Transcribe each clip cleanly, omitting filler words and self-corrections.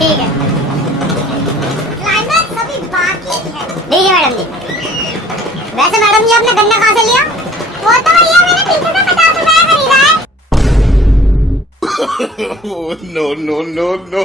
ठीक है क्लाइमेक्स अभी बाकी है। ठीक है मैडम जी। वैसे मैडम जी आपने गन्ना कहाँ से लिया? वो तो भैया मैंने पीछे से 50 रुपए का खरीदा है। Oh, no, no, no, no.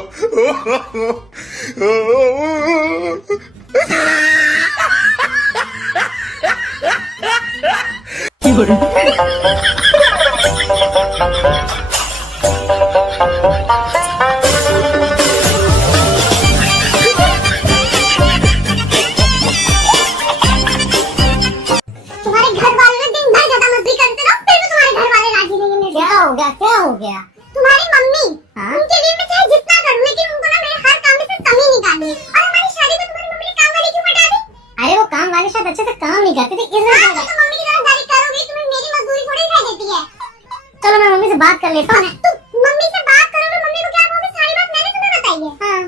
तुम्हारे घर वाले ने दिन भर ज्यादा मस्ती करते रहो, फिर भी तुम्हारे घर वाले राजी नहीं है मेरे क्या से। हो गया? क्या हो गया? तुम्हारी मम्मी, हाँ? उनके लिए मैं चाहे जितना करूं, लेकिन उनको ना मेरे हर काम में से कमी निकालनी है। और हमारी शादी में तुम्हारी मम्मी ने काम वाली क्यों हटा दी? अरे वो काम वाले शायद अच्छे से काम नहीं करते थे, इस हाँ, वजह तो मम्मी की तरफदारी करोगी, तुम्हें मेरी मजदूरी थोड़ी खाई देती है। चलो मैं मम्मी से बात कर लेता हूँ। तुम मम्मी से बात करोगे, मम्मी को क्या कहोगे? सारी बात मैंने तुम्हें बताई है। हाँ,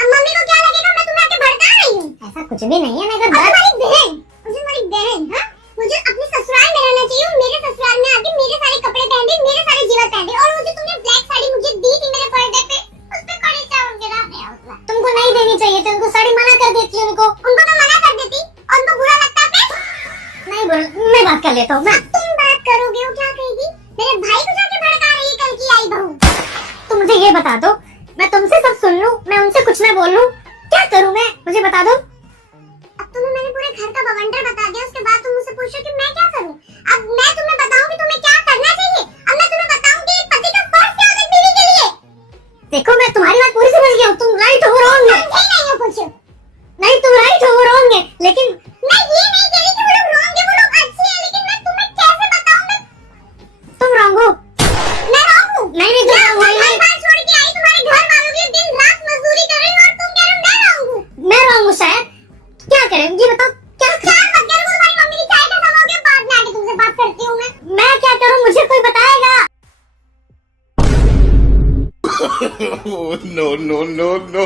अब मम्मी को क्या लगेगा मैं तुम्हें आके भड़का रही हूँ? ऐसा कुछ भी नहीं है। मैं और अगर बात तुम्हारी बहन, हाँ? मुझे अपने ससुराल में रहना चाहिए, और मेरे ससुराल में आके मेरे सारे कपड़े पहन, मेरे सारे जीवन पहन, और वो जो तुमने ब्लैक साड़ी मुझे दी थी मेरे बर्थडे पे, उस पे कड़ी चावल गिरा दिया उसने। तुमको नहीं देनी चाहिए थी, उनको साड़ी मना कर देती उनको। उनको तो मना कर देती, और उनको बुरा लगता फिर? नहीं बोल, मैं बात कर लेता हूँ। मैं तुम बात करोगे, वो क्या कहेगी? मेरे भाई को जाके भड़का रही है कल की आई बहू। तुम मुझे ये बता दो, मैं तुमसे सब सुन लूं, मैं उनसे कुछ ना बोल लूं, क्या करूं मैं? मुझे बता दो। अब तुम्हें मैंने पूरे घर का बवंडर बता दिया, उसके बाद तुम मुझसे पूछो कि मैं क्या करूं? अब मैं तुम्हें बताऊं कि तुम्हें क्या करना चाहिए? अब मैं तुम्हें बताऊं कि एक पति का फर्ज क्या होता है बीवी के लिए? देखो मैं तुम्हारी बात पूरी समझ गया हूँ, तुम राइट हो रॉन्ग है। समझे नहीं हो कुछ? नहीं तुम राइट हो रॉन्ग है, लेकिन मैं ये नहीं कह रही कि वो लोग रॉन्ग है, वो लोग अच्छे हैं, लेकिन मैं तुम्हें कैसे बताऊं? तुम रॉन्ग हो। मैं रॉन्ग हूं? नहीं नहीं तुम wrong हो, मैं नहीं। घर छोड़ के आई, तुम्हारे घर वालों के लिए दिन रात मजदूरी कर रही हूं, और तुम कह रहे हो मैं रॉन्ग हूं? मैं रॉन्ग हूँ शायद। क्या करें ये बताओ? क्या क्या मत करो, तुम्हारी मम्मी की चाय खत्म हो गई, बाद में आके तुमसे बात करती हूं मैं। क्या करूं? मुझे कोई बताएगा? Oh, no, no, no, no.